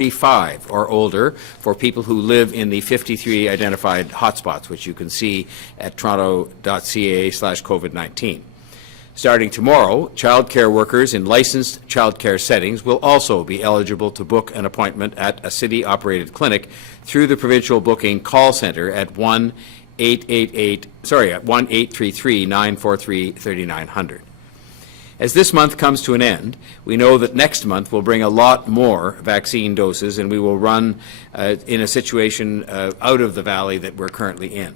35 or older for people who live in the 53 identified hotspots, which you can see at toronto.ca/COVID-19. Starting tomorrow, childcare workers in licensed childcare settings will also be eligible to book an appointment at a city-operated clinic through the provincial booking call centre at 1-833-943-3900. As this month comes to an end, we know that next month will bring a lot more vaccine doses, and we will run in a situation out of the valley that we're currently in.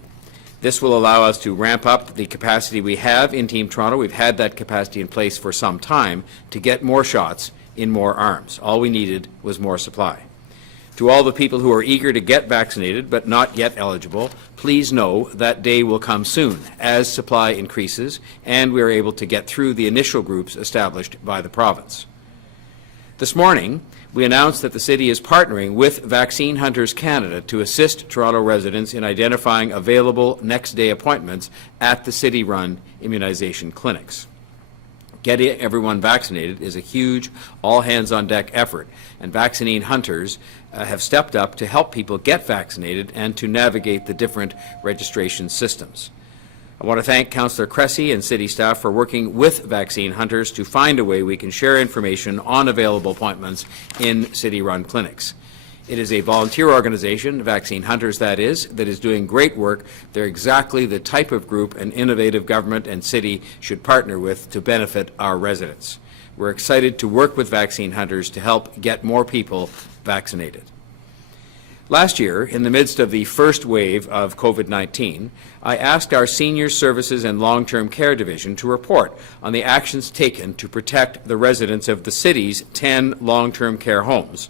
This will allow us to ramp up the capacity we have in Team Toronto. We've had that capacity in place for some time to get more shots in more arms. All we needed was more supply. To all the people who are eager to get vaccinated but not yet eligible, please know that day will come soon as supply increases and we are able to get through the initial groups established by the province. This morning, we announced that the City is partnering with Vaccine Hunters Canada to assist Toronto residents in identifying available next-day appointments at the City-run immunization clinics. Getting everyone vaccinated is a huge, all-hands-on-deck effort, and Vaccine Hunters have stepped up to help people get vaccinated and to navigate the different registration systems. I want to thank Councillor Cressy and City staff for working with Vaccine Hunters to find a way we can share information on available appointments in City-run clinics. It is a volunteer organization, Vaccine Hunters that is doing great work. They're exactly the type of group an innovative government and city should partner with to benefit our residents. We're excited to work with Vaccine Hunters to help get more people vaccinated. Last year, in the midst of the first wave of COVID-19, I asked our Senior Services and Long-Term Care Division to report on the actions taken to protect the residents of the city's 10 long-term care homes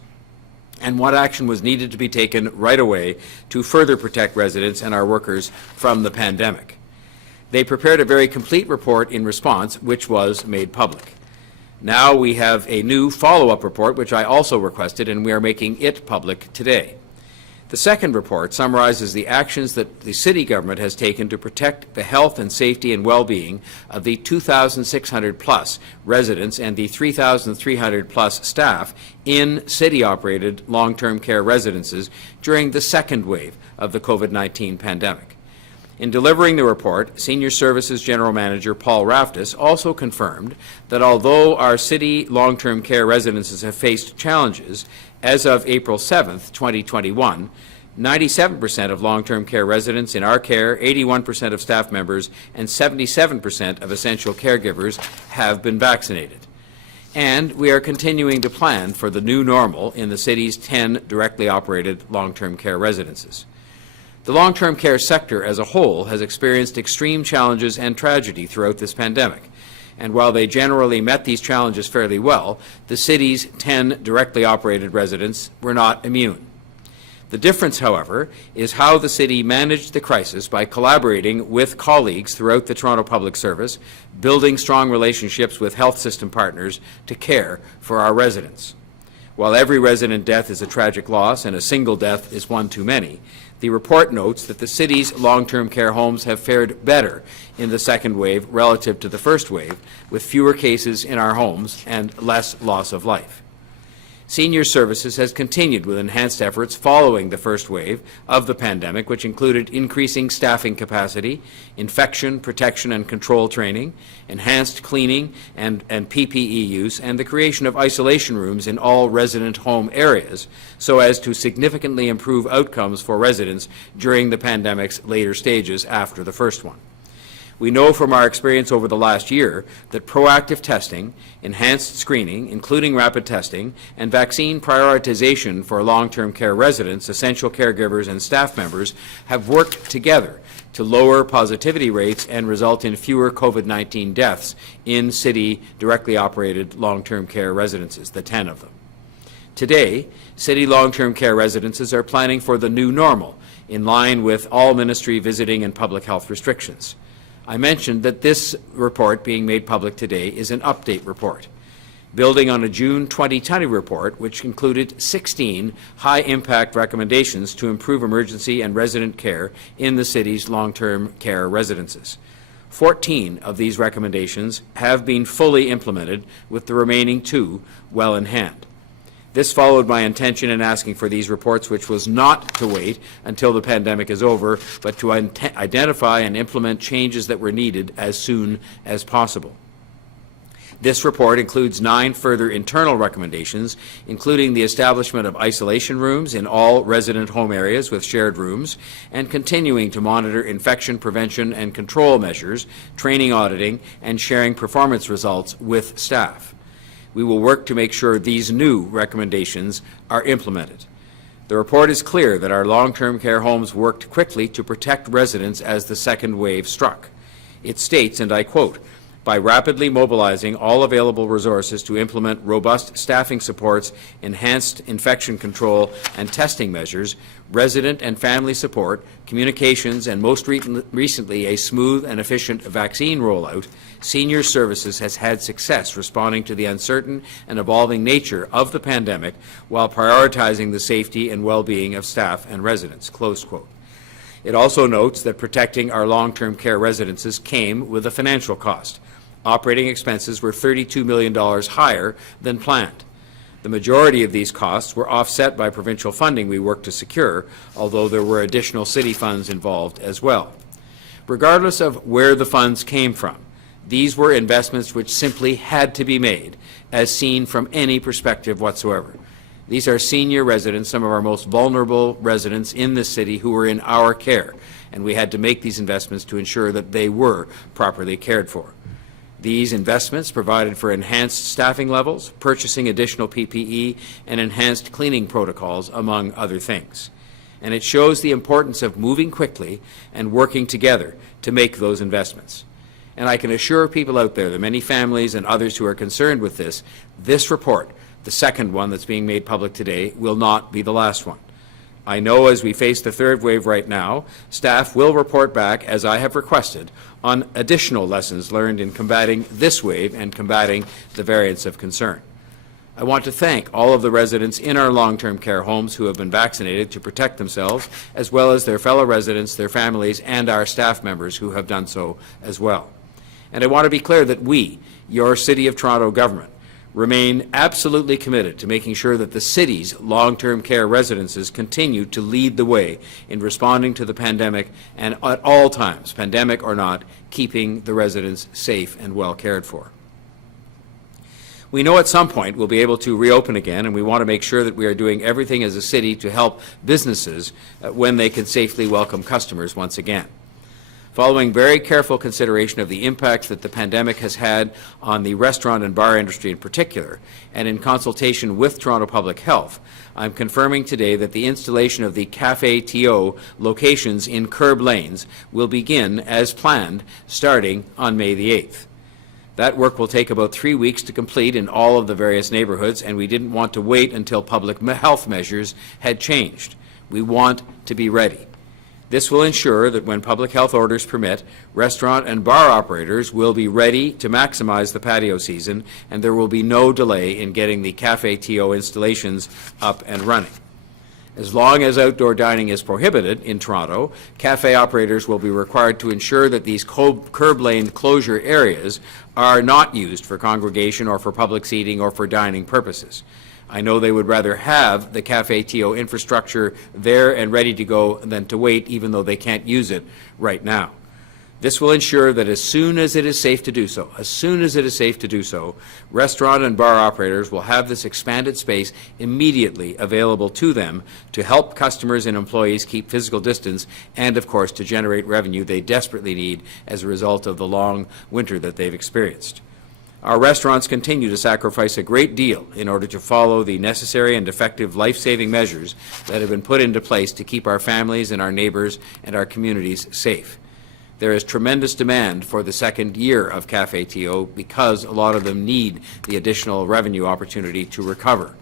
and what action was needed to be taken right away to further protect residents and our workers from the pandemic. They prepared a very complete report in response, which was made public. Now we have a new follow-up report, which I also requested, and we are making it public today. The second report summarizes the actions that the City government has taken to protect the health and safety and well-being of the 2,600 plus residents and the 3,300 plus staff in City-operated long-term care residences during the second wave of the COVID-19 pandemic. In delivering the report, Senior Services General Manager Paul Raftis also confirmed that although our City long-term care residences have faced challenges, as of April 7th, 2021, 97% of long-term care residents in our care, 81% of staff members, and 77% of essential caregivers have been vaccinated. And we are continuing to plan for the new normal in the city's 10 directly operated long-term care residences. The long-term care sector as a whole has experienced extreme challenges and tragedy throughout this pandemic. And while they generally met these challenges fairly well, the city's 10 directly operated residents were not immune. The difference, however, is how the city managed the crisis by collaborating with colleagues throughout the Toronto Public Service, building strong relationships with health system partners to care for our residents. While every resident death is a tragic loss and a single death is one too many, the report notes that the city's long-term care homes have fared better in the second wave relative to the first wave, with fewer cases in our homes and less loss of life. Senior Services has continued with enhanced efforts following the first wave of the pandemic, which included increasing staffing capacity, infection, protection and control training, enhanced cleaning and PPE use, and the creation of isolation rooms in all resident home areas so as to significantly improve outcomes for residents during the pandemic's later stages after the first one. We know from our experience over the last year that proactive testing, enhanced screening, including rapid testing, and vaccine prioritization for long-term care residents, essential caregivers, and staff members have worked together to lower positivity rates and result in fewer COVID-19 deaths in city directly operated long-term care residences, the 10 of them. Today, city long-term care residences are planning for the new normal, in line with all ministry visiting and public health restrictions. I mentioned that this report being made public today is an update report, building on a June 2020 report which included 16 high-impact recommendations to improve emergency and resident care in the city's long-term care residences. 14 of these recommendations have been fully implemented, with the remaining 2 well in hand. This followed my intention in asking for these reports, which was not to wait until the pandemic is over, but to identify and implement changes that were needed as soon as possible. This report includes 9 further internal recommendations, including the establishment of isolation rooms in all resident home areas with shared rooms, and continuing to monitor infection prevention and control measures, training, auditing, and sharing performance results with staff. We will work to make sure these new recommendations are implemented. The report is clear that our long-term care homes worked quickly to protect residents as the second wave struck. It states, and I quote, "By rapidly mobilizing all available resources to implement robust staffing supports, enhanced infection control and testing measures, resident and family support, communications, and most recently a smooth and efficient vaccine rollout, Senior Services has had success responding to the uncertain and evolving nature of the pandemic while prioritizing the safety and well-being of staff and residents." Close quote. It also notes that protecting our long-term care residences came with a financial cost. Operating expenses were $32 million higher than planned. The majority of these costs were offset by provincial funding we worked to secure, although there were additional city funds involved as well. Regardless of where the funds came from, these were investments which simply had to be made, as seen from any perspective whatsoever. These are senior residents, some of our most vulnerable residents in this city who were in our care, and we had to make these investments to ensure that they were properly cared for. These investments provided for enhanced staffing levels, purchasing additional PPE, and enhanced cleaning protocols, among other things. And it shows the importance of moving quickly and working together to make those investments. And I can assure people out there, the many families and others who are concerned with this report, the second one that's being made public today, will not be the last one. I know as we face the third wave right now, staff will report back, as I have requested, on additional lessons learned in combating this wave and combating the variants of concern. I want to thank all of the residents in our long-term care homes who have been vaccinated to protect themselves, as well as their fellow residents, their families, and our staff members who have done so as well. And I want to be clear that we, your City of Toronto government, remain absolutely committed to making sure that the city's long-term care residences continue to lead the way in responding to the pandemic and at all times, pandemic or not, keeping the residents safe and well cared for. We know at some point we'll be able to reopen again, and we want to make sure that we are doing everything as a city to help businesses when they can safely welcome customers once again. Following very careful consideration of the impacts that the pandemic has had on the restaurant and bar industry in particular, and in consultation with Toronto Public Health, I'm confirming today that the installation of the CafeTO locations in curb lanes will begin as planned starting on May the 8th. That work will take about 3 weeks to complete in all of the various neighborhoods, and we didn't want to wait until public health measures had changed. We want to be ready. This will ensure that when public health orders permit, restaurant and bar operators will be ready to maximize the patio season, and there will be no delay in getting the CafeTO installations up and running. As long as outdoor dining is prohibited in Toronto, cafe operators will be required to ensure that these curb lane closure areas are not used for congregation or for public seating or for dining purposes. I know they would rather have the CafeTO infrastructure there and ready to go than to wait, even though they can't use it right now. This will ensure that as soon as it is safe to do so, restaurant and bar operators will have this expanded space immediately available to them to help customers and employees keep physical distance and, of course, to generate revenue they desperately need as a result of the long winter that they've experienced. Our restaurants continue to sacrifice a great deal in order to follow the necessary and effective life-saving measures that have been put into place to keep our families and our neighbors and our communities safe. There is tremendous demand for the second year of CafeTO because a lot of them need the additional revenue opportunity to recover.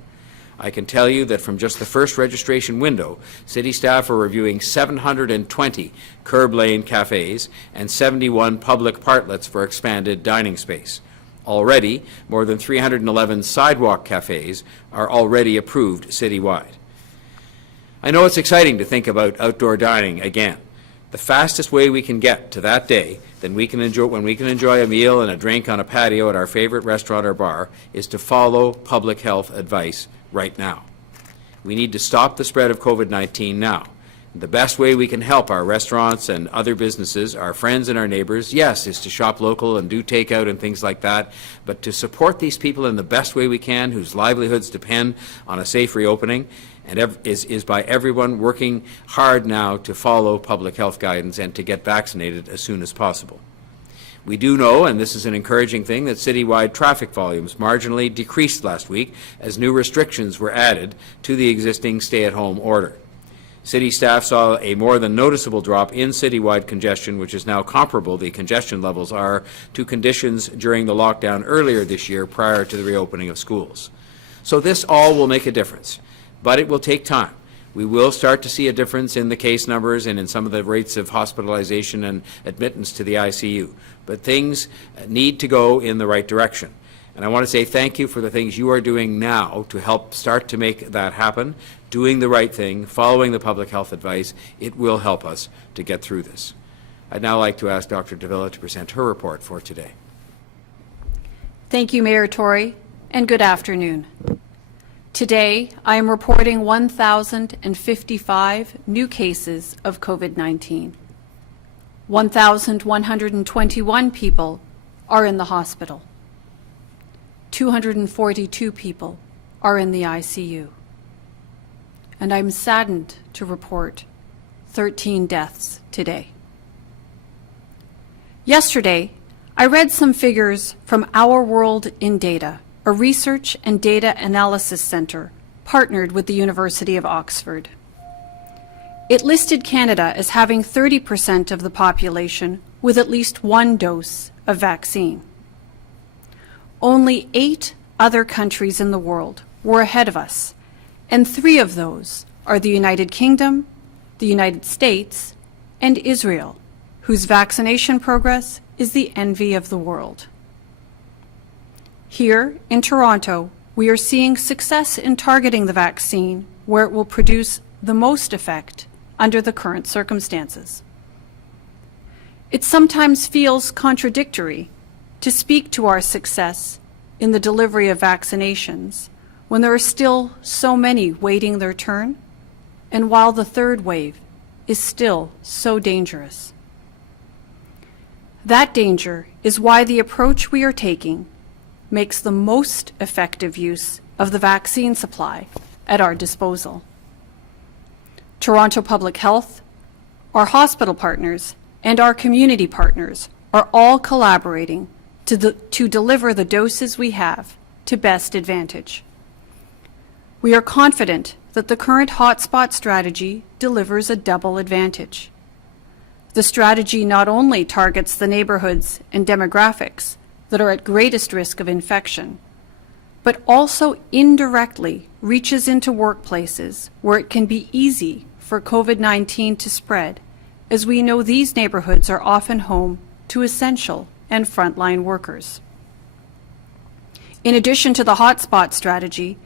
I can tell you that from just the first registration window, city staff are reviewing 720 curb lane cafes and 71 public partlets for expanded dining space. Already, more than 311 sidewalk cafes are already approved citywide. I know it's exciting to think about outdoor dining again. The fastest way we can get to that day when we can enjoy a meal and a drink on a patio at our favorite restaurant or bar is to follow public health advice right now. We need to stop the spread of COVID-19 now. The best way we can help our restaurants and other businesses, our friends and our neighbors, yes, is to shop local and do takeout and things like that, but to support these people in the best way we can, whose livelihoods depend on a safe reopening, and is by everyone working hard now to follow public health guidance and to get vaccinated as soon as possible. We do know, and this is an encouraging thing, that citywide traffic volumes marginally decreased last week as new restrictions were added to the existing stay-at-home order. City staff saw a more than noticeable drop in citywide congestion, which is now comparable, the congestion levels are, to conditions during the lockdown earlier this year prior to the reopening of schools. So this all will make a difference, but it will take time. We will start to see a difference in the case numbers and in some of the rates of hospitalization and admittance to the ICU, but things need to go in the right direction. And I want to say thank you for the things you are doing now to help start to make that happen, doing the right thing, following the public health advice. It will help us to get through this. I'd now like to ask Dr. Davila to present her report for today. Thank you, Mayor Tory, and good afternoon. Today, I am reporting 1,055 new cases of COVID-19. 1,121 people are in the hospital. 242 people are in the ICU. And I'm saddened to report 13 deaths today. Yesterday, I read some figures from Our World in Data, a research and data analysis center partnered with the University of Oxford. It listed Canada as having 30% of the population with at least one dose of vaccine. Only 8 other countries in the world were ahead of us, and 3 of those are the United Kingdom, the United States, and Israel, whose vaccination progress is the envy of the world. Here in Toronto, we are seeing success in targeting the vaccine where it will produce the most effect under the current circumstances. It sometimes feels contradictory to speak to our success in the delivery of vaccinations when there are still so many waiting their turn, and while the third wave is still so dangerous. That danger is why the approach we are taking makes the most effective use of the vaccine supply at our disposal. Toronto Public Health, our hospital partners, and our community partners are all collaborating to deliver the doses we have to best advantage. We are confident that the current hotspot strategy delivers a double advantage. The strategy not only targets the neighborhoods and demographics that are at greatest risk of infection, but also indirectly reaches into workplaces where it can be easy for COVID-19 to spread, as we know these neighborhoods are often home to essential and frontline workers. In addition to the hotspot strategy,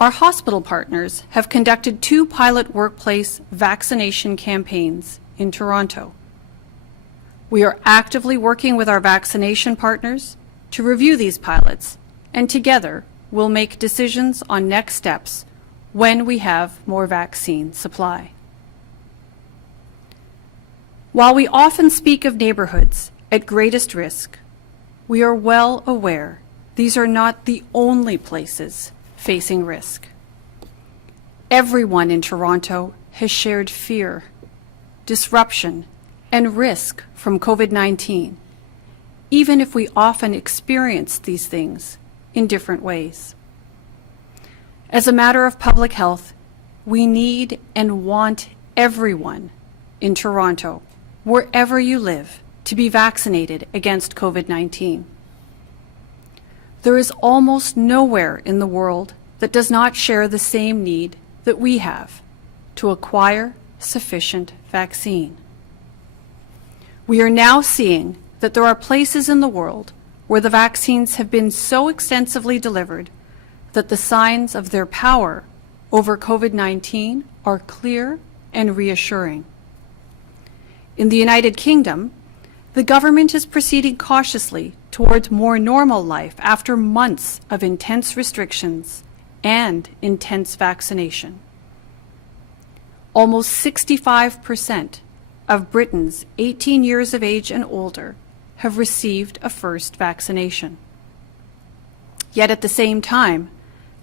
our hospital partners have conducted 2 pilot workplace vaccination campaigns in Toronto. We are actively working with our vaccination partners to review these pilots, and together we'll make decisions on next steps when we have more vaccine supply. While we often speak of neighborhoods at greatest risk, we are well aware these are not the only places facing risk. Everyone in Toronto has shared fear, disruption, and risk from COVID-19, even if we often experience these things in different ways. As a matter of public health, we need and want everyone in Toronto, wherever you live, to be vaccinated against COVID-19. There is almost nowhere in the world that does not share the same need that we have to acquire sufficient vaccine. We are now seeing that there are places in the world where the vaccines have been so extensively delivered that the signs of their power over COVID-19 are clear and reassuring. In the United Kingdom, the government is proceeding cautiously towards more normal life after months of intense restrictions and intense vaccination. Almost 65% of Britons 18 years of age and older have received a first vaccination. Yet at the same time,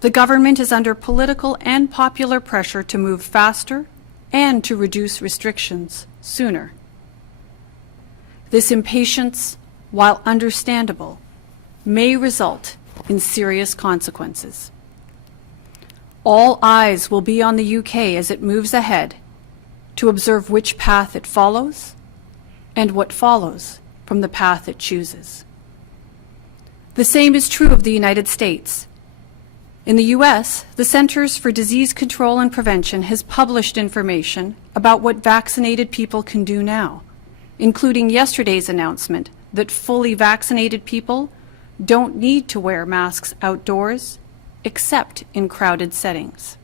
the government is under political and popular pressure to move faster and to reduce restrictions sooner. This impatience, while understandable, may result in serious consequences. All eyes will be on the UK as it moves ahead to observe which path it follows and what follows from the path it chooses. The same is true of the United States. In the U.S., the Centers for Disease Control and Prevention has published information about what vaccinated people can do now, including yesterday's announcement that fully vaccinated people don't need to wear masks outdoors, except in crowded settings.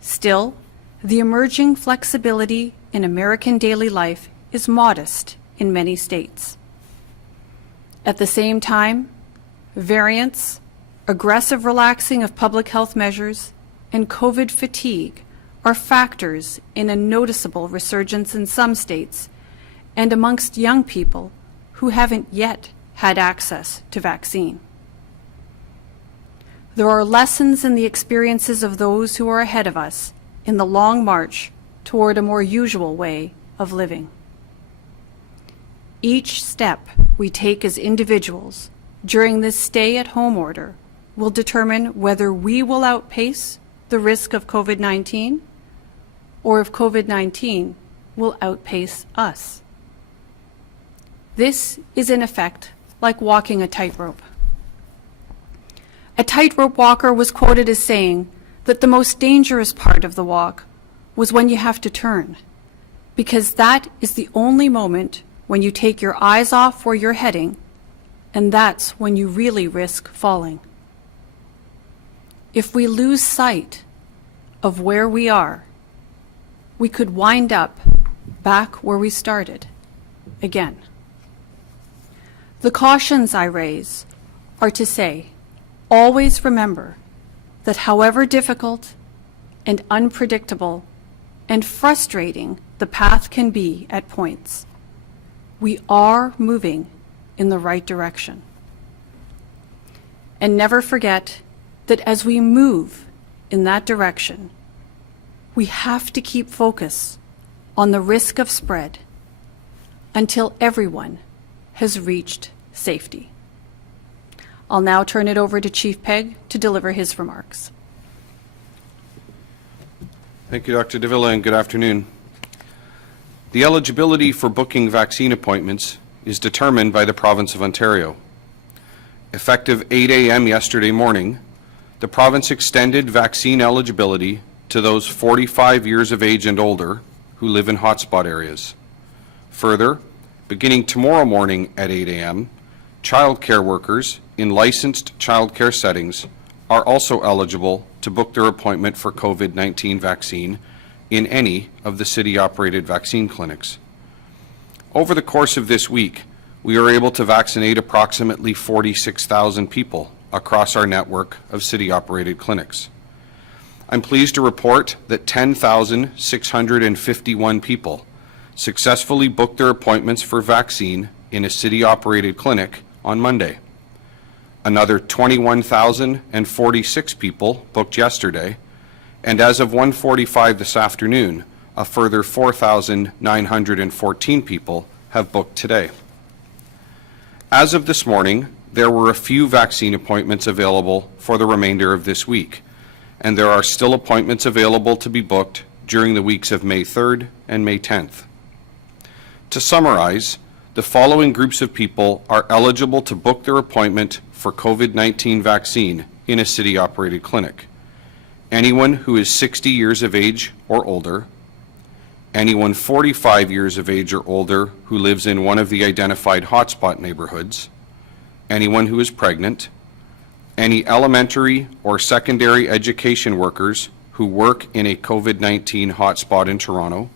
Still, the emerging flexibility in American daily life is modest in many states. At the same time, variants, aggressive relaxing of public health measures, and COVID fatigue are factors in a noticeable resurgence in some states and amongst young people who haven't yet had access to vaccine. There are lessons in the experiences of those who are ahead of us in the long march toward a more usual way of living. Each step we take as individuals during this stay-at-home order will determine whether we will outpace the risk of COVID-19 or if COVID-19 will outpace us. This is in effect like walking a tightrope. A tightrope walker was quoted as saying that the most dangerous part of the walk was when you have to turn, because that is the only moment when you take your eyes off where you're heading, and that's when you really risk falling. If we lose sight of where we are, we could wind up back where we started again. The cautions I raise are to say, always remember that however difficult and unpredictable and frustrating the path can be at points, we are moving in the right direction. And never forget that as we move in that direction, we have to keep focus on the risk of spread until everyone has reached safety. I'll now turn it over to Chief Pegg to deliver his remarks. Thank you, Dr. Davila, and good afternoon. The eligibility for booking vaccine appointments is determined by the Province of Ontario. Effective 8 a.m. yesterday morning, the province extended vaccine eligibility to those 45 years of age and older who live in hotspot areas. Further, beginning tomorrow morning at 8 a.m., childcare workers in licensed childcare settings are also eligible to book their appointment for COVID-19 vaccine in any of the city-operated vaccine clinics. Over the course of this week, we are able to vaccinate approximately 46,000 people across our network of city-operated clinics. I'm pleased to report that 10,651 people successfully booked their appointments for vaccine in a city-operated clinic on Monday. Another 21,046 people booked yesterday, and as of 1:45 this afternoon, a further 4,914 people have booked today. As of this morning, there were a few vaccine appointments available for the remainder of this week, and there are still appointments available to be booked during the weeks of May 3rd and May 10th. To summarize, the following groups of people are eligible to book their appointment for COVID-19 vaccine in a city-operated clinic. Anyone who is 60 years of age or older, anyone 45 years of age or older who lives in one of the identified hotspot neighborhoods, anyone who is pregnant, any elementary or secondary education workers who work in a COVID-19 hotspot in Toronto,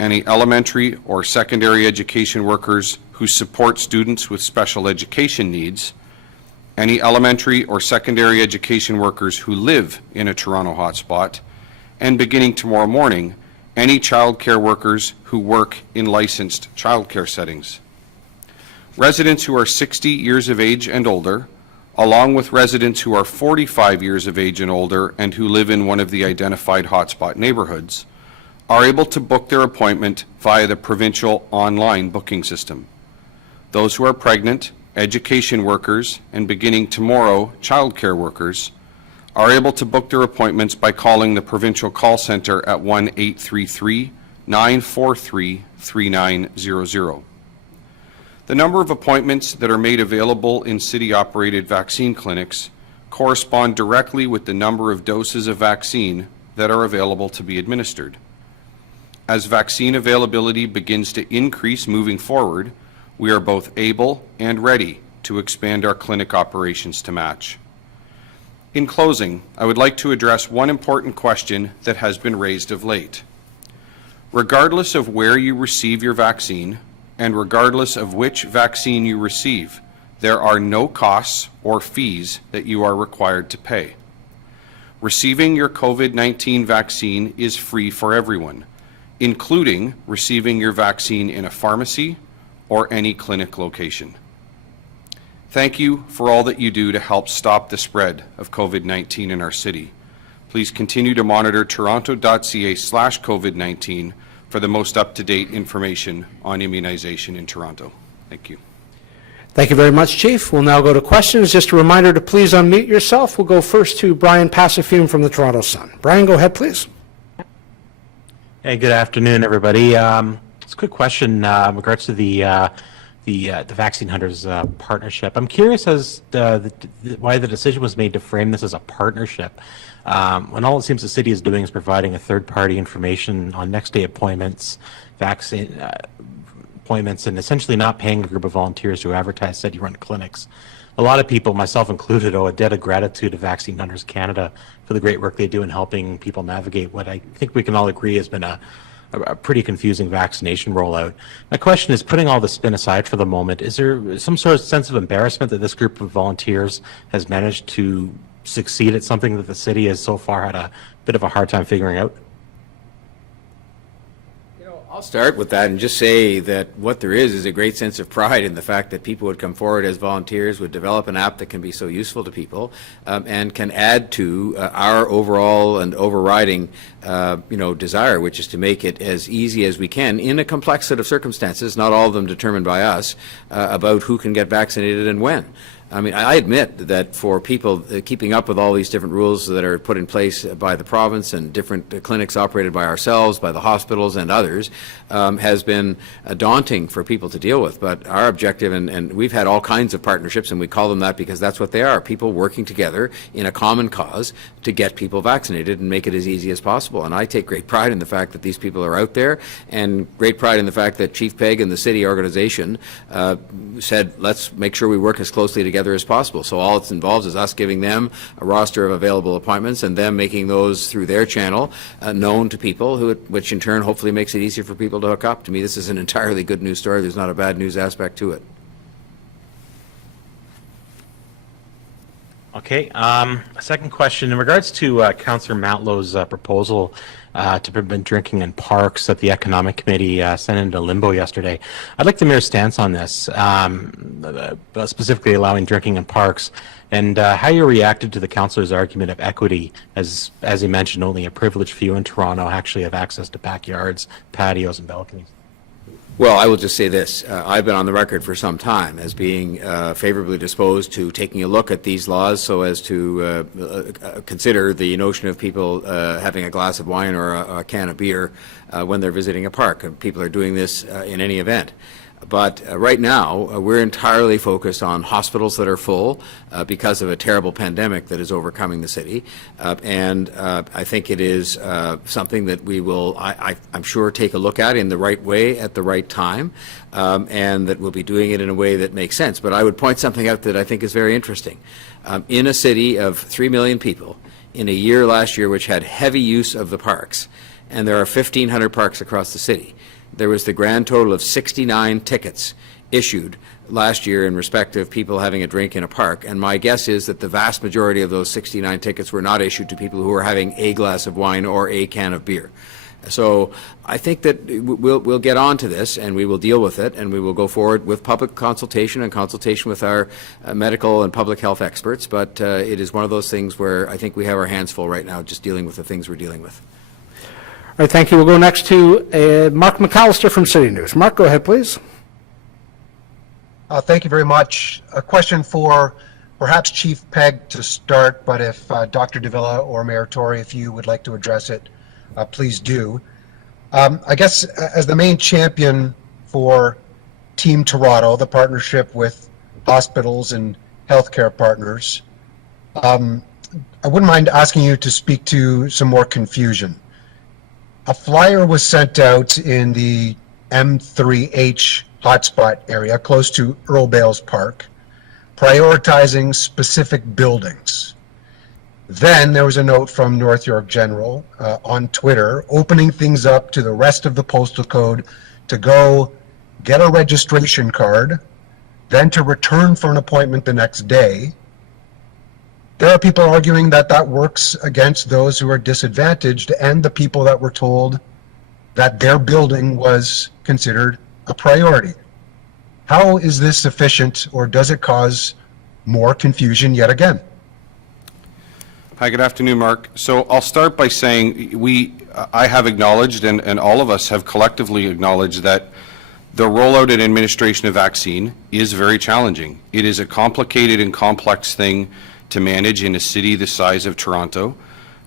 any elementary or secondary education workers who support students with special education needs, any elementary or secondary education workers who live in a Toronto hotspot, and beginning tomorrow morning, any childcare workers who work in licensed childcare settings. Residents who are 60 years of age and older, along with residents who are 45 years of age and older and who live in one of the identified hotspot neighborhoods, are able to book their appointment via the provincial online booking system. Those who are pregnant, education workers, and beginning tomorrow, childcare workers, are able to book their appointments by calling the provincial call centre at 1-833-943-3900. The number of appointments that are made available in city-operated vaccine clinics correspond directly with the number of doses of vaccine that are available to be administered. As vaccine availability begins to increase moving forward, we are both able and ready to expand our clinic operations to match. In closing, I would like to address one important question that has been raised of late. Regardless of where you receive your vaccine, and regardless of which vaccine you receive, there are no costs or fees that you are required to pay. Receiving your COVID-19 vaccine is free for everyone, including receiving your vaccine in a pharmacy or any clinic location. Thank you for all that you do to help stop the spread of COVID-19 in our city. Please continue to monitor toronto.ca/COVID-19 for the most up-to-date information on immunization in Toronto. Thank you. Thank you very much, Chief. We'll now go to questions. Just a reminder to please unmute yourself. We'll go first to Brian Passafume from the Toronto Sun. Brian, go ahead, please. Hey, good afternoon, everybody. It's a quick question in regards to the Vaccine Hunters partnership. I'm curious as why the decision was made to frame this as a partnership, when all it seems the city is doing is providing a third-party information on next-day appointments, vaccine appointments, and essentially not paying a group of volunteers to advertise city-run clinics. A lot of people, myself included, owe a debt of gratitude to Vaccine Hunters Canada for the great work they do in helping people navigate what I think we can all agree has been a pretty confusing vaccination rollout. My question is, putting all the spin aside for the moment, is there some sort of sense of embarrassment that this group of volunteers has managed to succeed at something that the city has so far had a bit of a hard time figuring out? I'll start with that and just say that what there is a great sense of pride in the fact that people would come forward as volunteers, would develop an app that can be so useful to people, and can add to our overall and overriding desire, which is to make it as easy as we can in a complex set of circumstances, not all of them determined by us, about who can get vaccinated and when. I mean, I admit that for people keeping up with all these different rules that are put in place by the province and different clinics operated by ourselves, by the hospitals and others, has been daunting for people to deal with. But our objective, and we've had all kinds of partnerships, and we call them that because that's what they are, people working together in a common cause to get people vaccinated and make it as easy as possible. And I take great pride in the fact that these people are out there, and great pride in the fact that Chief Pegg and the city organization said, let's make sure we work as closely together as possible. So all it involves is us giving them a roster of available appointments and them making those through their channel known to people, which in turn hopefully makes it easier for people to hook up. To me, this is an entirely good news story. There's not a bad news aspect to it. Okay. A second question in regards to Councillor Matlow's proposal to prevent drinking in parks that the Economic Committee sent into limbo yesterday. I'd like the Mayor's stance on this, specifically allowing drinking in parks, and how you reacted to the Councillor's argument of equity, as he mentioned, only a privileged few in Toronto actually have access to backyards, patios, and balconies. Well, I will just say this. I've been on the record for some time as being favorably disposed to taking a look at these laws so as to consider the notion of people having a glass of wine or a can of beer when they're visiting a park. People are doing this in any event. But right now, we're entirely focused on hospitals that are full because of a terrible pandemic that is overcoming the city. And I think it is something that we will, I'm sure, take a look at in the right way at the right time, and that we'll be doing it in a way that makes sense. But I would point something out that I think is very interesting. In a city of 3 million people, in a year last year which had heavy use of the parks, and there are 1,500 parks across the city, there was the grand total of 69 tickets issued last year in respect of people having a drink in a park, and my guess is that the vast majority of those 69 tickets were not issued to people who were having a glass of wine or a can of beer. So I think that we'll get on to this, and we will deal with it, and we will go forward with public consultation and consultation with our medical and public health experts, but it is one of those things where I think we have our hands full right now just dealing with the things we're dealing with. All right, thank you. We'll go next to Mark McAllister from City News. Mark, go ahead, please. Thank you very much. A question for perhaps Chief Pegg to start, but if Dr. Davila or Mayor Tory, if you would like to address it, please do. I guess as the main champion for Team Toronto, the partnership with hospitals and healthcare partners, I wouldn't mind asking you to speak to some more confusion. A flyer was sent out in the M3H hotspot area close to Earl Bales Park, prioritizing specific buildings. Then there was a note from North York General on Twitter opening things up to the rest of the postal code to go get a registration card, then to return for an appointment the next day. There are people arguing that that works against those who are disadvantaged and the people that were told that their building was considered a priority. How is this sufficient, or does it cause more confusion yet again? Hi, good afternoon, Mark. So I'll start by saying I have acknowledged, and all of us have collectively acknowledged, that the rollout and administration of vaccine is very challenging. It is a complicated and complex thing to manage in a city the size of Toronto.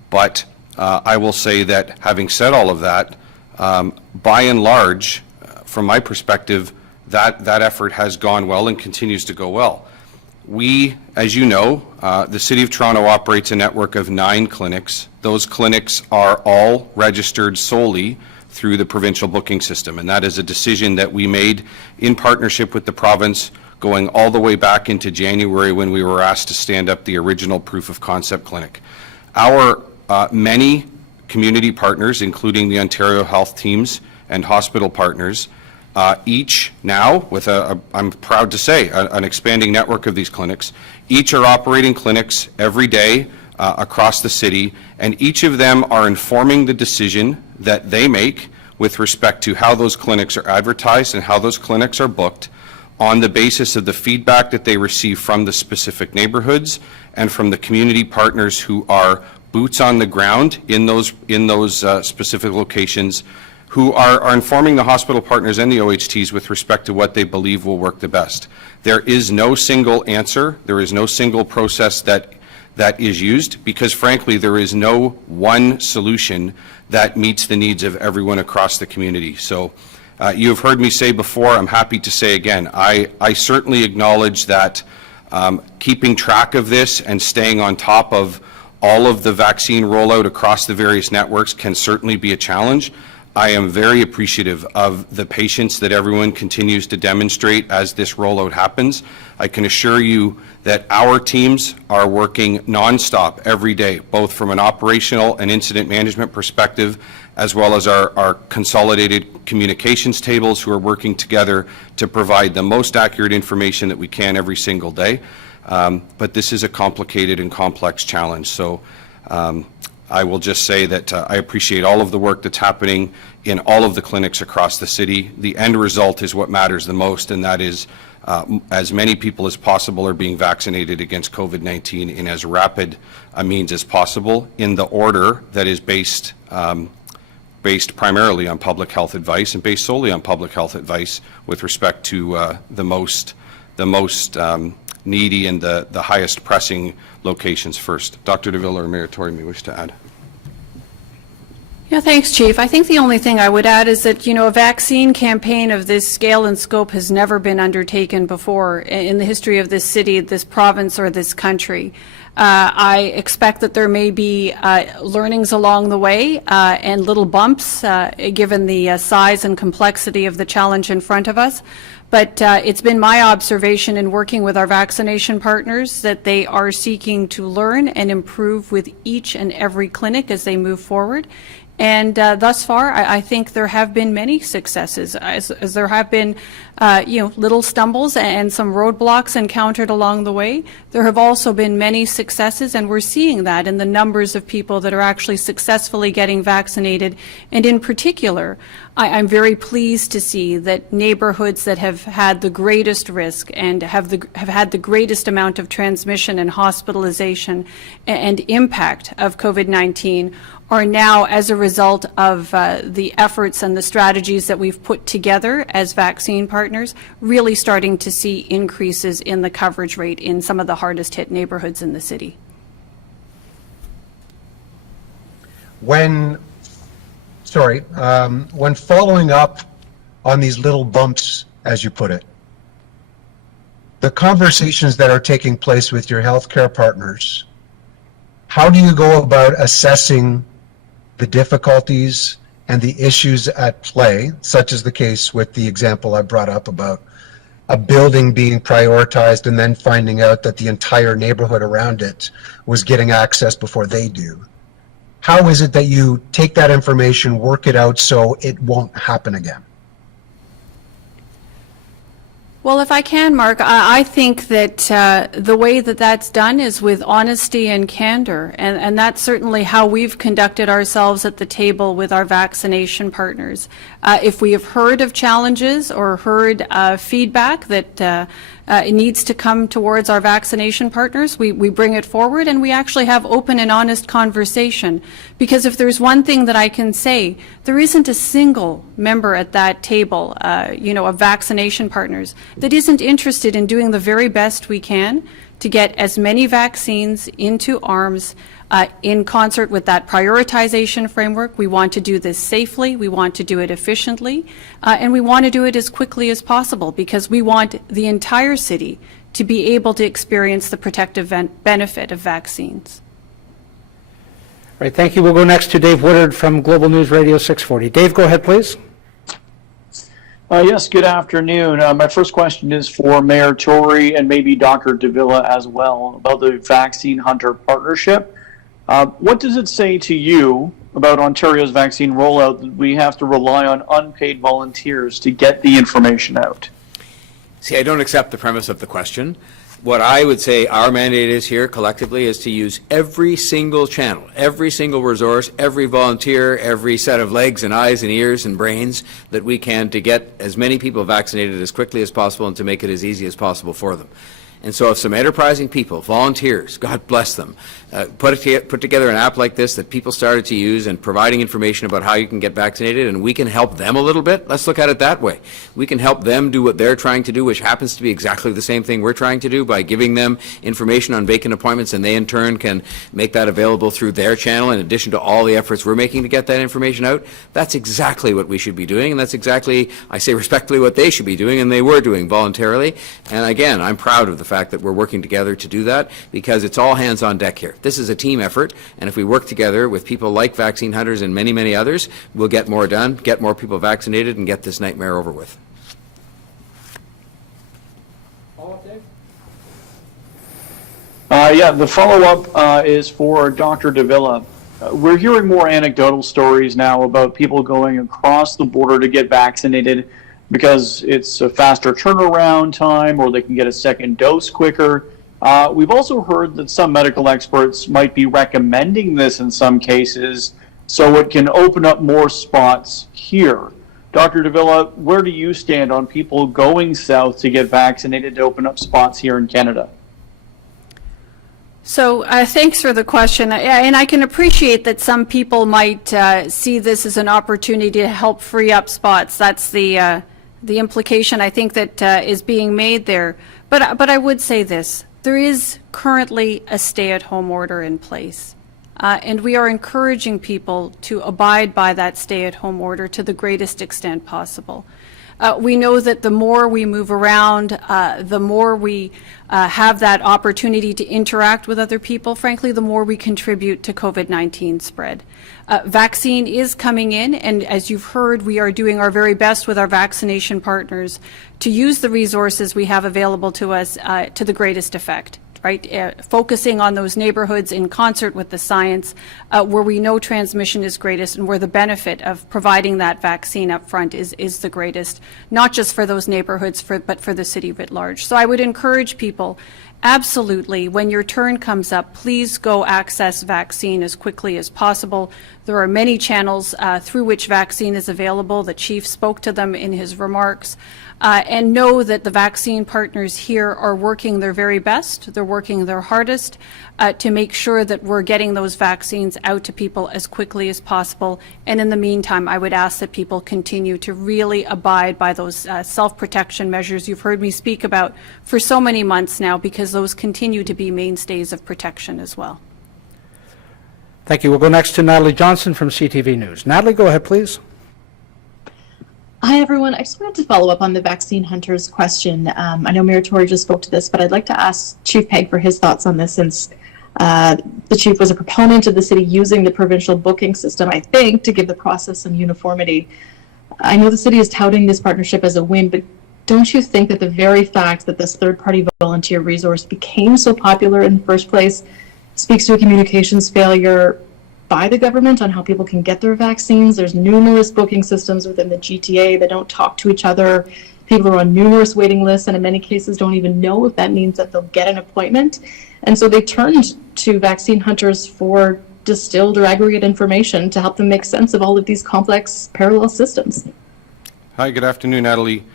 But I will say that, having said all of that, by and large, from my perspective, that effort has gone well and continues to go well. We, as you know, the City of Toronto operates a network of 9 clinics. Those clinics are all registered solely through the provincial booking system, and that is a decision that we made in partnership with the province going all the way back into January when we were asked to stand up the original proof of concept clinic. Our many community partners, including the Ontario Health teams and hospital partners, each now, with I'm proud to say, an expanding network of these clinics, each are operating clinics every day across the city, and each of them are informing the decision that they make with respect to how those clinics are advertised and how those clinics are booked on the basis of the feedback that they receive from the specific neighborhoods and from the community partners who are boots on the ground in those specific locations, who are informing the hospital partners and the OHTs with respect to what they believe will work the best. There is no single answer. There is no single process that is used, because frankly there is no one solution that meets the needs of everyone across the community. So you have heard me say before, I'm happy to say again, I certainly acknowledge that keeping track of this and staying on top of all of the vaccine rollout across the various networks can certainly be a challenge. I am very appreciative of the patience that everyone continues to demonstrate as this rollout happens. I can assure you that our teams are working nonstop every day, both from an operational and incident management perspective, as well as our consolidated communications tables, who are working together to provide the most accurate information that we can every single day. But this is a complicated and complex challenge. So I will just say that I appreciate all of the work that's happening in all of the clinics across the city. The end result is what matters the most, and that is as many people as possible are being vaccinated against COVID-19 in as rapid a means as possible, in the order that is based primarily on public health advice and based solely on public health advice with respect to the most needy and the highest pressing locations first. Dr. Davila or Mayor Tory may wish to add. Yeah, thanks, Chief. I think the only thing I would add is that, a vaccine campaign of this scale and scope has never been undertaken before in the history of this city, this province, or this country. I expect that there may be learnings along the way and little bumps given the size and complexity of the challenge in front of us. But it's been my observation in working with our vaccination partners that they are seeking to learn and improve with each and every clinic as they move forward. And thus far, I think there have been many successes, as there have been, little stumbles and some roadblocks encountered along the way. There have also been many successes, and we're seeing that in the numbers of people that are actually successfully getting vaccinated. And in particular, I'm very pleased to see that neighborhoods that have had the greatest risk and have had the greatest amount of transmission and hospitalization and impact of COVID-19 are now, as a result of the efforts and the strategies that we've put together as vaccine partners, really starting to see increases in the coverage rate in some of the hardest hit neighborhoods in the city. When following up on these little bumps, as you put it, the conversations that are taking place with your healthcare partners, how do you go about assessing the difficulties and the issues at play, such as the case with the example I brought up about a building being prioritized and then finding out that the entire neighborhood around it was getting access before they do? How is it that you take that information, work it out so it won't happen again? Well, if I can, Mark, I think that the way that that's done is with honesty and candor, and that's certainly how we've conducted ourselves at the table with our vaccination partners. If we have heard of challenges or heard feedback that it needs to come towards our vaccination partners, we bring it forward, and we actually have open and honest conversation. Because if there's one thing that I can say, there isn't a single member at that table, of vaccination partners that isn't interested in doing the very best we can to get as many vaccines into arms in concert with that prioritization framework. We want to do this safely, we want to do it efficiently, and we want to do it as quickly as possible because we want the entire city to be able to experience the protective benefit of vaccines. All right, thank you. We'll go next to Dave Woodard from Global News Radio 640. Dave, go ahead, please. Yes, good afternoon. My first question is for Mayor Tory and maybe Dr. Davila as well about the Vaccine Hunter Partnership. What does it say to you about Ontario's vaccine rollout that we have to rely on unpaid volunteers to get the information out? See, I don't accept the premise of the question. What I would say our mandate is here collectively is to use every single channel, every single resource, every volunteer, every set of legs and eyes and ears and brains that we can to get as many people vaccinated as quickly as possible and to make it as easy as possible for them. And so if some enterprising people, volunteers, God bless them, put together an app like this that people started to use and providing information about how you can get vaccinated, and we can help them a little bit, let's look at it that way. We can help them do what they're trying to do, which happens to be exactly the same thing we're trying to do by giving them information on vacant appointments, and they in turn can make that available through their channel in addition to all the efforts we're making to get that information out. That's exactly what we should be doing, and that's exactly, I say respectfully, what they should be doing, and they were doing voluntarily. And again, I'm proud of the fact that we're working together to do that because it's all hands on deck here. This is a team effort, and if we work together with people like Vaccine Hunters and many, many others, we'll get more done, get more people vaccinated, and get this nightmare over with. Follow-up, Dave? Yeah, the follow-up is for Dr. Davila. We're hearing more anecdotal stories now about people going across the border to get vaccinated because it's a faster turnaround time or they can get a second dose quicker. We've also heard that some medical experts might be recommending this in some cases so it can open up more spots here. Dr. Davila, where do you stand on people going south to get vaccinated to open up spots here in Canada? So thanks for the question, and I can appreciate that some people might see this as an opportunity to help free up spots. That's the implication I think that is being made there. But I would say this. There is currently a stay-at-home order in place, and we are encouraging people to abide by that stay-at-home order to the greatest extent possible. We know that the more we move around, the more we have that opportunity to interact with other people, frankly, the more we contribute to COVID-19 spread. Vaccine is coming in, and as you've heard, we are doing our very best with our vaccination partners to use the resources we have available to us to the greatest effect. right? Focusing on those neighborhoods in concert with the science where we know transmission is greatest and where the benefit of providing that vaccine up front is the greatest, not just for those neighborhoods, but for the city writ large. So I would encourage people, absolutely, when your turn comes up, please go access vaccine as quickly as possible. There are many channels through which vaccine is available. The chief spoke to them in his remarks. And know that the vaccine partners here are working their very best. They're working their hardest to make sure that we're getting those vaccines out to people as quickly as possible. And in the meantime, I would ask that people continue to really abide by those self-protection measures you've heard me speak about for so many months now, because those continue to be mainstays of protection as well. Thank you. We'll go next to Natalie Johnson from CTV News. Natalie, go ahead, please. Hi, everyone. I just wanted to follow up on the vaccine hunters question. I know Mayor Tory just spoke to this, but I'd like to ask Chief Pegg for his thoughts on this, since the chief was a proponent of the city using the provincial booking system, I think, to give the process some uniformity. I know the city is touting this partnership as a win, but don't you think that the very fact that this third-party volunteer resource became so popular in the first place speaks to a communications failure by the government on how people can get their vaccines? There's numerous booking systems within the GTA that don't talk to each other. People are on numerous waiting lists, and in many cases don't even know if that means that they'll get an appointment. And so they turned to vaccine hunters for distilled or aggregate information to help them make sense of all of these complex parallel systems. Hi, good afternoon, Natalie.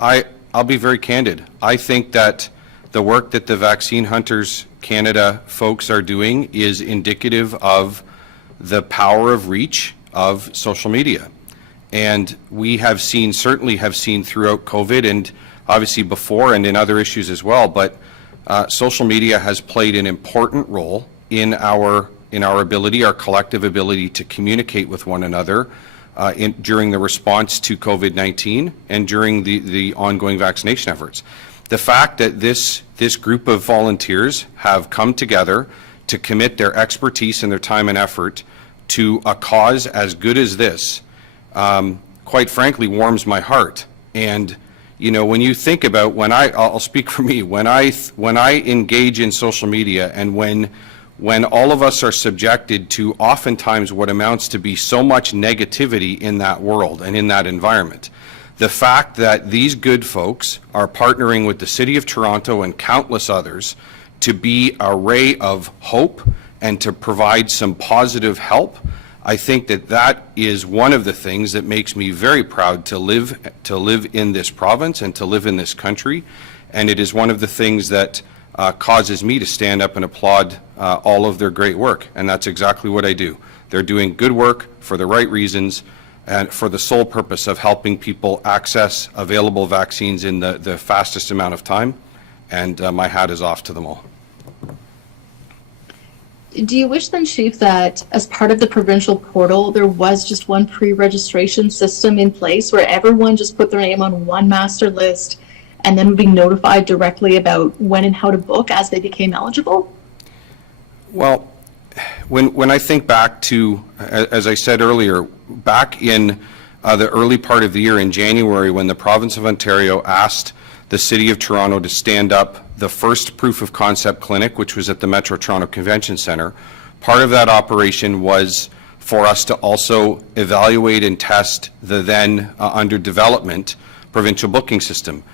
I'll be very candid. I think that the work that the Vaccine Hunters Canada folks are doing is indicative of the power of reach of social media. And we have seen, certainly have seen throughout COVID, and obviously before and in other issues as well, but social media has played an important role in our ability, our collective ability to communicate with one another during the response to COVID-19 and during the ongoing vaccination efforts. The fact that this group of volunteers have come together to commit their expertise and their time and effort to a cause as good as this, quite frankly, warms my heart. And you know, when you think about, I'll speak for me, when I engage in social media, and when all of us are subjected to oftentimes what amounts to be so much negativity in that world and in that environment, the fact that these good folks are partnering with the City of Toronto and countless others to be a ray of hope and to provide some positive help, I think that is one of the things that makes me very proud to live in this province and to live in this country. And it is one of the things that causes me to stand up and applaud all of their great work. And that's exactly what I do. They're doing good work for the right reasons and for the sole purpose of helping people access available vaccines in the fastest amount of time. And my hat is off to them all. Do you wish then, Chief, that as part of the provincial portal, there was just one pre-registration system in place where everyone just put their name on one master list and then would be notified directly about when and how to book as they became eligible? Well, when I think back to, as I said earlier, back in the early part of the year in January, when the province of Ontario asked the City of Toronto to stand up the first proof of concept clinic, which was at the Metro Toronto Convention Centre, part of that operation was for us to also evaluate and test the then under development provincial booking system.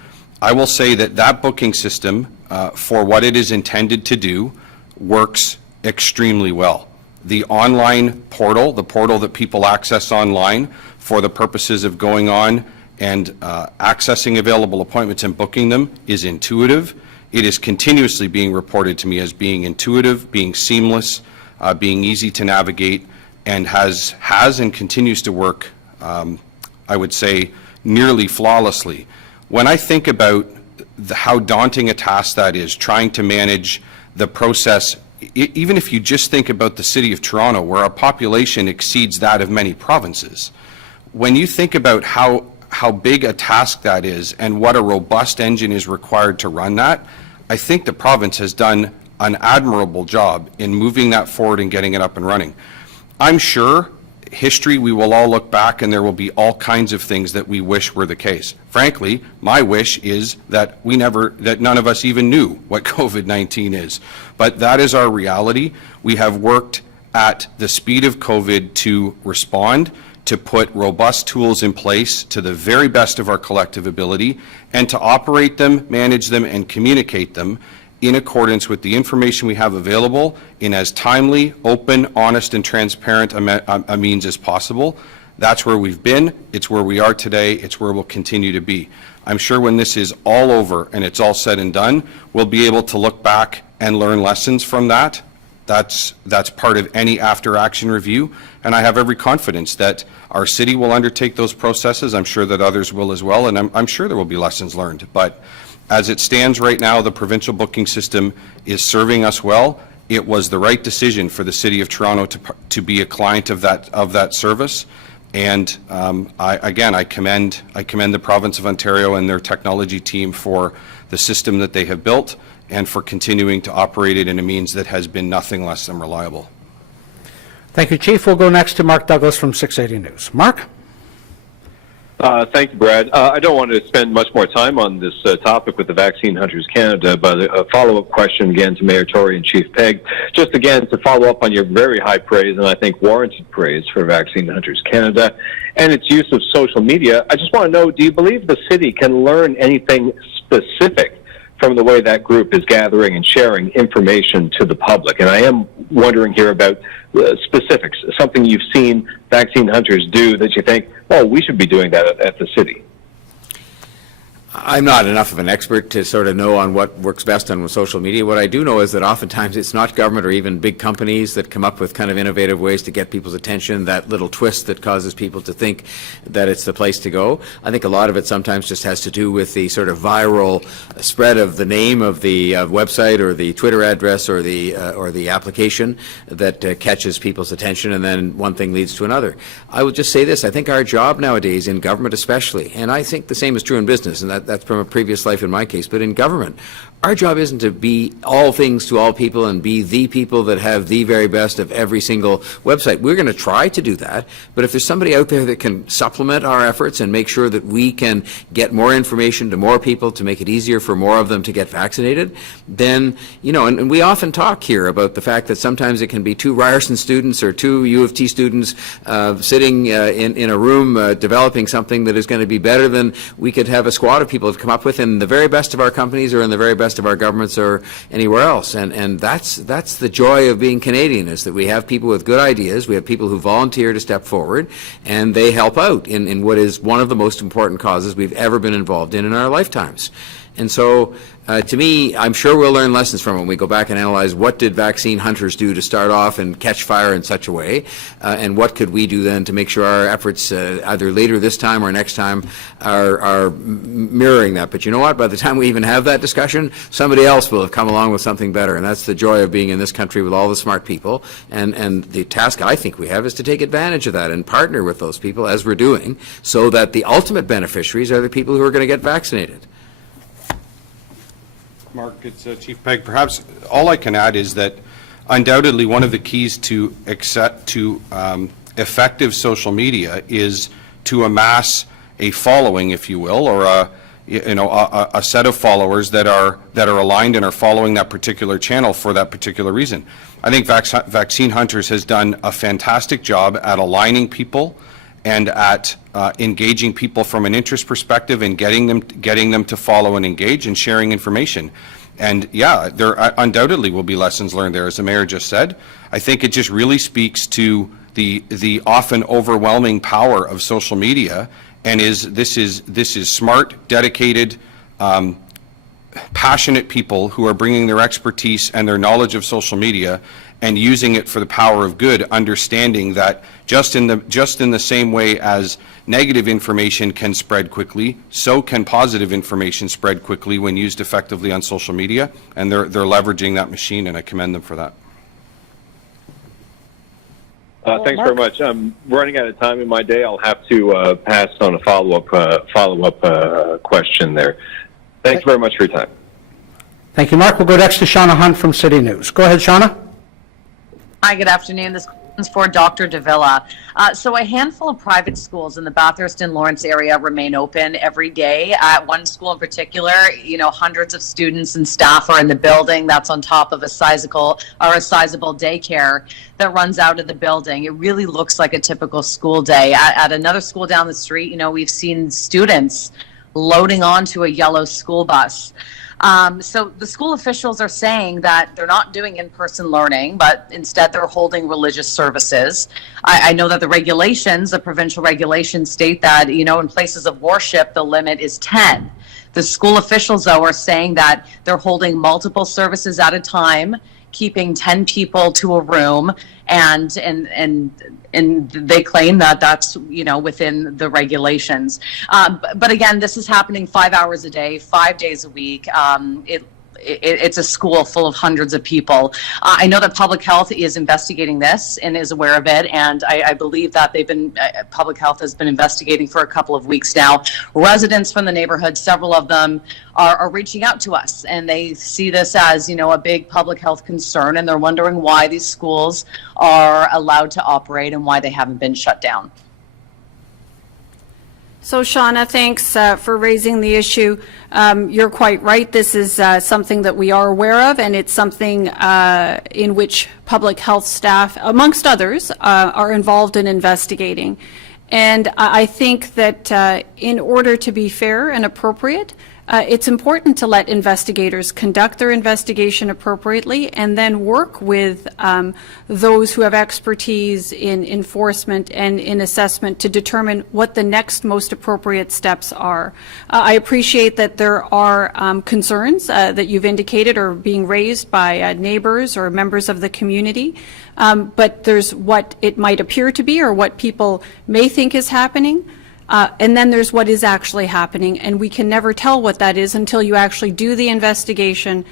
I will say that booking system, for what it is intended to do, works extremely well. The online portal, the portal that people access online for the purposes of going on and accessing available appointments and booking them, is intuitive. It is continuously being reported to me as being intuitive, being seamless, being easy to navigate, and has and continues to work, I would say, nearly flawlessly. When I think about how daunting a task that is, trying to manage the process, even if you just think about the City of Toronto, where our population exceeds that of many provinces, when you think about how big a task that is and what a robust engine is required to run that, I think the province has done an admirable job in moving that forward and getting it up and running. I'm sure history, we will all look back and there will be all kinds of things that we wish were the case. Frankly, my wish is that that none of us even knew what COVID-19 is. But that is our reality. We have worked at the speed of COVID to respond, to put robust tools in place to the very best of our collective ability, and to operate them, manage them, and communicate them in accordance with the information we have available in as timely, open, honest, and transparent a means as possible. That's where we've been, it's where we are today, it's where we'll continue to be. I'm sure when this is all over and it's all said and done, we'll be able to look back and learn lessons from that. That's part of any after-action review, and I have every confidence that our city will undertake those processes. I'm sure that others will as well, and I'm sure there will be lessons learned. But as it stands right now, the provincial booking system is serving us well. It was the right decision for the City of Toronto to be a client of that service. And I commend the province of Ontario and their technology team for the system that they have built and for continuing to operate it in a means that has been nothing less than reliable. Thank you, Chief. We'll go next to Mark Douglas from 680 News. Mark? Thank you, Brad. I don't want to spend much more time on this topic with the Vaccine Hunters Canada, but a follow-up question again to Mayor Tory and Chief Pegg. Just again to follow up on your very high praise, and I think warranted praise for Vaccine Hunters Canada and its use of social media. I just want to know, do you believe the city can learn anything specific from the way that group is gathering and sharing information to the public? And I am wondering here about specifics, something you've seen Vaccine Hunters do that you think, oh, we should be doing that at the city. I'm not enough of an expert to sort of know on what works best on social media. What I do know is that oftentimes it's not government or even big companies that come up with kind of innovative ways to get people's attention, that little twist that causes people to think that it's the place to go. I think a lot of it sometimes just has to do with the sort of viral spread of the name of the website or the Twitter address or the application that catches people's attention, and then one thing leads to another. I will just say this, I think our job nowadays in government especially, and I think the same is true in business, and that's from a previous life in my case, but in government, our job isn't to be all things to all people and be the people that have the very best of every single website. We're going to try to do that, but if there's somebody out there that can supplement our efforts and make sure that we can get more information to more people to make it easier for more of them to get vaccinated, then, you know, and we often talk here about the fact that sometimes it can be two Ryerson students or two U of T students sitting in a room developing something that is going to be better than we could have a squad of people have come up with in the very best of our companies or in the very best of our governments or anywhere else. And that's the joy of being Canadian, is that we have people with good ideas, we have people who volunteer to step forward, and they help out in what is one of the most important causes we've ever been involved in our lifetimes. And so, to me, I'm sure we'll learn lessons from it when we go back and analyze what did Vaccine Hunters do to start off and catch fire in such a way, and what could we do then to make sure our efforts either later this time or next time are mirroring that. But you know what? By the time we even have that discussion, somebody else will have come along with something better, and that's the joy of being in this country with all the smart people. And the task I think we have is to take advantage of that and partner with those people, as we're doing, so that the ultimate beneficiaries are the people who are going to get vaccinated. Mark, it's Chief Pegg. Perhaps all I can add is that undoubtedly one of the keys to effective social media is to amass a following, if you will, or a set of followers that are aligned and are following that particular channel for that particular reason. I think Vaccine Hunters has done a fantastic job at aligning people and at engaging people from an interest perspective and getting them to follow and engage and sharing information. And yeah, there undoubtedly will be lessons learned there, as the mayor just said. I think it just really speaks to the often overwhelming power of social media, and this is smart, dedicated, passionate people who are bringing their expertise and their knowledge of social media and using it for the power of good, understanding that just in the same way as negative information can spread quickly, so can positive information spread quickly when used effectively on social media, and they're leveraging that machine, and I commend them for that. Thanks very much. I'm running out of time in my day. I'll have to pass on a follow-up question there. Thanks very much for your time. Thank you, Mark. We'll go next to Shauna Hunt from City News. Go ahead, Shauna. Hi, good afternoon. This For Dr. Davila. So a handful of private schools in the Bathurst and Lawrence area remain open every day. At one school in particular, hundreds of students and staff are in the building. That's on top of a sizable daycare that runs out of the building. It really looks like a typical school day. At another school down the street, we've seen students loading onto a yellow school bus. So the school officials are saying that they're not doing in-person learning, but instead they're holding religious services. I know that the provincial regulations state that, in places of worship, the limit is 10. The school officials, though, are saying that they're holding multiple services at a time, keeping 10 people to a room, and they claim that that's within the regulations. But again, this is happening 5 hours a day, 5 days a week. It's a school full of hundreds of people. I know that public health is investigating this and is aware of it, and I believe that public health has been investigating for a couple of weeks now. Residents from the neighborhood, several of them, are reaching out to us, and they see this as a big public health concern, and they're wondering why these schools are allowed to operate and why they haven't been shut down. So, Shauna, thanks for raising the issue. You're quite right. This is something that we are aware of, and it's something in which public health staff, amongst others, are involved in investigating. And I think that in order to be fair and appropriate, it's important to let investigators conduct their investigation appropriately and then work with those who have expertise in enforcement and in assessment to determine what the next most appropriate steps are. I appreciate that there are concerns that you've indicated are being raised by neighbors or members of the community, but there's what it might appear to be or what people may think is happening. And then there's what is actually happening, and we can never tell what that is until you actually do the investigation,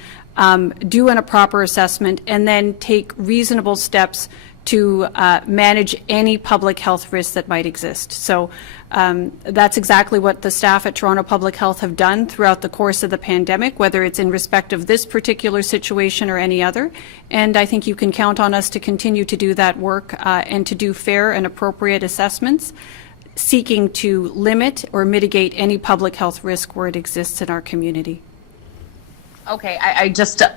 do a proper assessment, and then take reasonable steps to manage any public health risks that might exist. So that's exactly what the staff at Toronto Public Health have done throughout the course of the pandemic, whether it's in respect of this particular situation or any other. And I think you can count on us to continue to do that work and to do fair and appropriate assessments, seeking to limit or mitigate any public health risk where it exists in our community. Okay, just a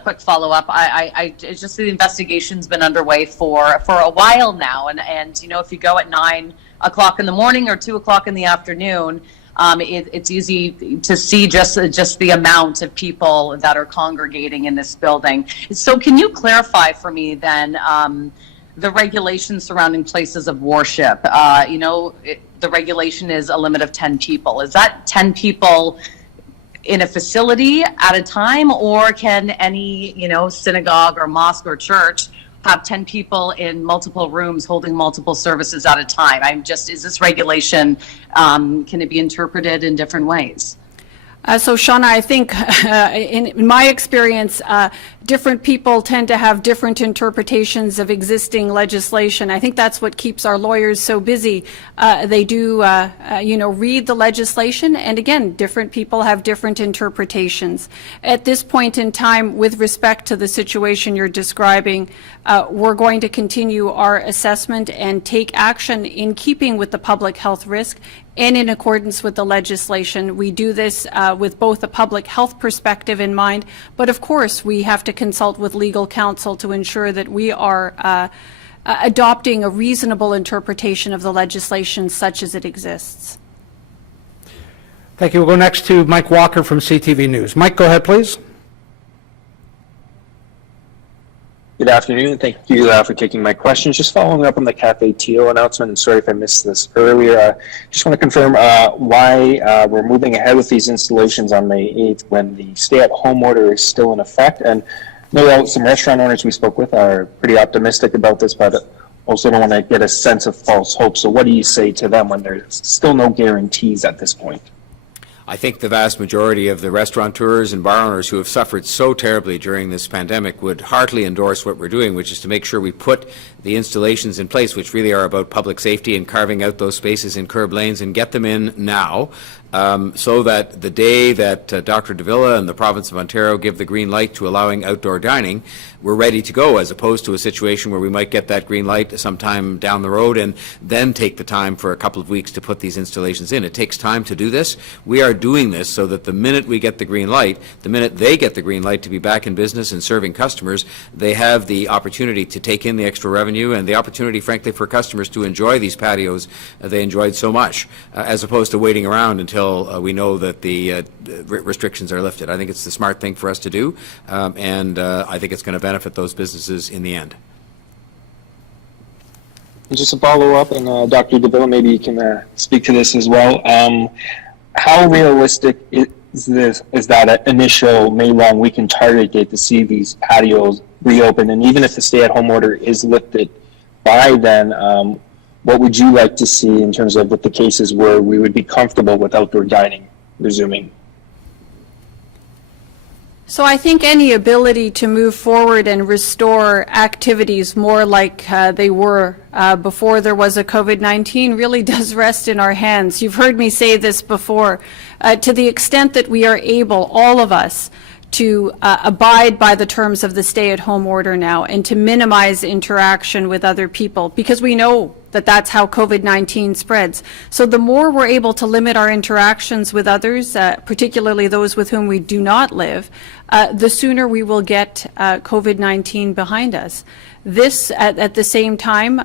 quick follow-up. I just the investigation's been underway for a while now, and if you go at 9 o'clock in the morning or 2 o'clock in the afternoon, it's easy to see just the amount of people that are congregating in this building. So can you clarify for me then the regulations surrounding places of worship? The regulation is a limit of 10 people. Is that 10 people in a facility at a time, or can any, synagogue or mosque or church have 10 people in multiple rooms holding multiple services at a time? Is this regulation, can it be interpreted in different ways? So, Shauna, I think in my experience, different people tend to have different interpretations of existing legislation. I think that's what keeps our lawyers so busy. They do, read the legislation, and again, different people have different interpretations. At this point in time, with respect to the situation you're describing, we're going to continue our assessment and take action in keeping with the public health risk and in accordance with the legislation. We do this with both a public health perspective in mind, but of course we have to consult with legal counsel to ensure that we are adopting a reasonable interpretation of the legislation such as it exists. Thank you. We'll go next to Mike Walker from CTV News. Mike, go ahead, please. Good afternoon. Thank you for taking my questions. Just following up on the CafeTO announcement, and sorry if I missed this earlier. Just want to confirm why we're moving ahead with these installations on May 8th when the stay-at-home order is still in effect. And no, some restaurant owners we spoke with are pretty optimistic about this, but also don't want to get a sense of false hope. So what do you say to them when there's still no guarantees at this point? I think the vast majority of the restaurateurs and bar owners who have suffered so terribly during this pandemic would heartily endorse what we're doing, which is to make sure we put the installations in place, which really are about public safety and carving out those spaces in curb lanes, and get them in now, so that the day that Dr. Davila and the province of Ontario give the green light to allowing outdoor dining, we're ready to go, as opposed to a situation where we might get that green light sometime down the road and then take the time for a couple of weeks to put these installations in. It takes time to do this. We are doing this so that the minute we get the green light, the minute they get the green light to be back in business and serving customers, they have the opportunity to take in the extra revenue and the opportunity, frankly, for customers to enjoy these patios they enjoyed so much, as opposed to waiting around until we know that the restrictions are lifted. I think it's the smart thing for us to do, and I think it's going to benefit those businesses in the end. And just to follow up, and Dr. Davila, maybe you can speak to this as well. How realistic is that initial May long weekend target date to see these patios reopen? And even if the stay-at-home order is lifted by then, what would you like to see in terms of with the cases where we would be comfortable with outdoor dining resuming? So I think any ability to move forward and restore activities more like they were before there was a COVID-19 really does rest in our hands. You've heard me say this before. To the extent that we are able, all of us, to abide by the terms of the stay-at-home order now and to minimize interaction with other people, because we know that that's how COVID-19 spreads. So the more we're able to limit our interactions with others, particularly those with whom we do not live, the sooner we will get COVID-19 behind us. This, at the same time,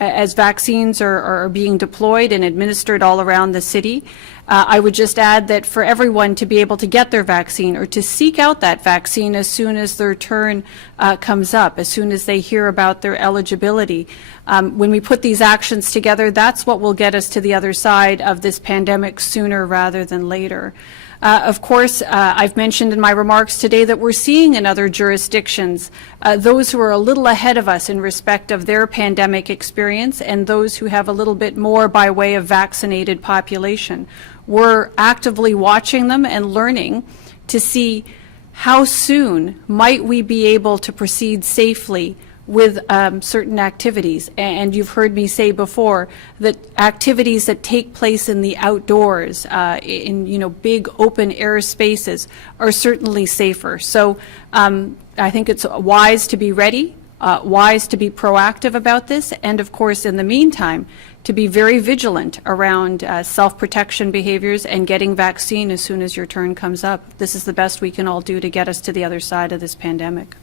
as vaccines are being deployed and administered all around the city, I would just add that for everyone to be able to get their vaccine or to seek out that vaccine as soon as their turn comes up, as soon as they hear about their eligibility. When we put these actions together, that's what will get us to the other side of this pandemic sooner rather than later. Of course, I've mentioned in my remarks today that we're seeing in other jurisdictions those who are a little ahead of us in respect of their pandemic experience and those who have a little bit more by way of vaccinated population. We're actively watching them and learning to see how soon might we be able to proceed safely with certain activities. And you've heard me say before that activities that take place in the outdoors, in big open air spaces, are certainly safer. So I think it's wise to be ready, wise to be proactive about this, and of course in the meantime to be very vigilant around self-protection behaviors and getting vaccine as soon as your turn comes up. This is the best we can all do to get us to the other side of this pandemic.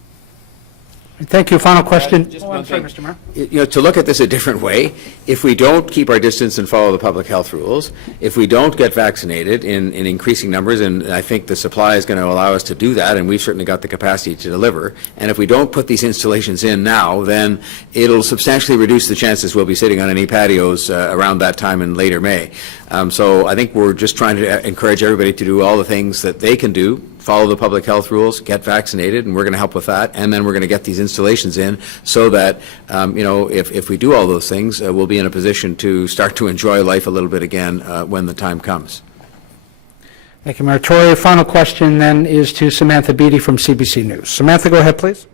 Thank you. Final question. Just one sorry, thing. Mr. Mayor. To look at this a different way, if we don't keep our distance and follow the public health rules, if we don't get vaccinated in increasing numbers, and I think the supply is going to allow us to do that, and we've certainly got the capacity to deliver, and if we don't put these installations in now, then it'll substantially reduce the chances we'll be sitting on any patios around that time in later May. So I think we're just trying to encourage everybody to do all the things that they can do, follow the public health rules, get vaccinated, and we're going to help with that, and then we're going to get these installations in so that, if we do all those things, we'll be in a position to start to enjoy life a little bit again when the time comes. Thank you, Mayor Tory. Final question then is to Samantha Beattie from CBC News. Samantha, go ahead, please.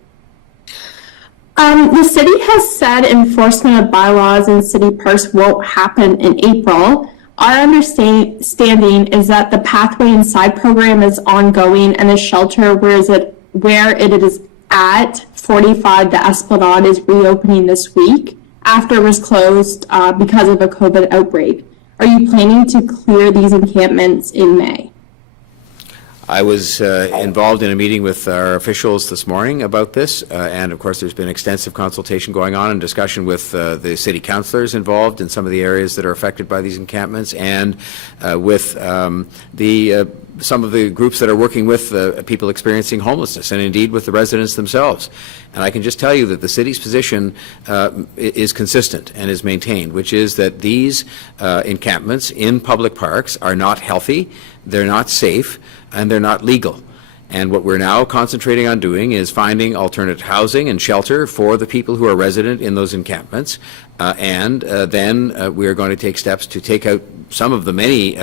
The city has said enforcement of bylaws in city parks won't happen in April. Our understanding is that the Pathway Inside program is ongoing, and the shelter where it is at 45 the Esplanade is reopening this week after it was closed because of a COVID outbreak. Are you planning to clear these encampments in May? I was involved in a meeting with our officials this morning about this, and of course there's been extensive consultation going on and discussion with the city councillors involved in some of the areas that are affected by these encampments, and with some of the groups that are working with people experiencing homelessness, and indeed with the residents themselves. And I can just tell you that the city's position is consistent and is maintained, which is that these encampments in public parks are not healthy, they're not safe, and they're not legal. And what we're now concentrating on doing is finding alternate housing and shelter for the people who are resident in those encampments. Then we are going to take steps to take out some of the many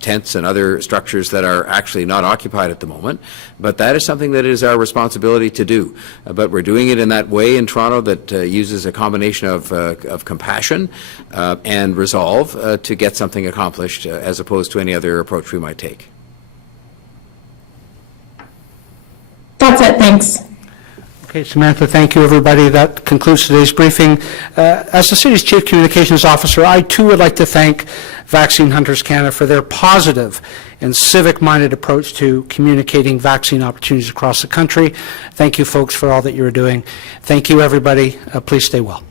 tents and other structures that are actually not occupied at the moment. But that is something that is our responsibility to do. But we're doing it in that way in Toronto that uses a combination of compassion and resolve to get something accomplished as opposed to any other approach we might take. That's it, thanks. Okay, Samantha, thank you, everybody. That concludes today's briefing. As the city's Chief Communications Officer, I too would like to thank Vaccine Hunters Canada for their positive and civic-minded approach to communicating vaccine opportunities across the country. Thank you, folks, for all that you're doing. Thank you, everybody. Please stay well.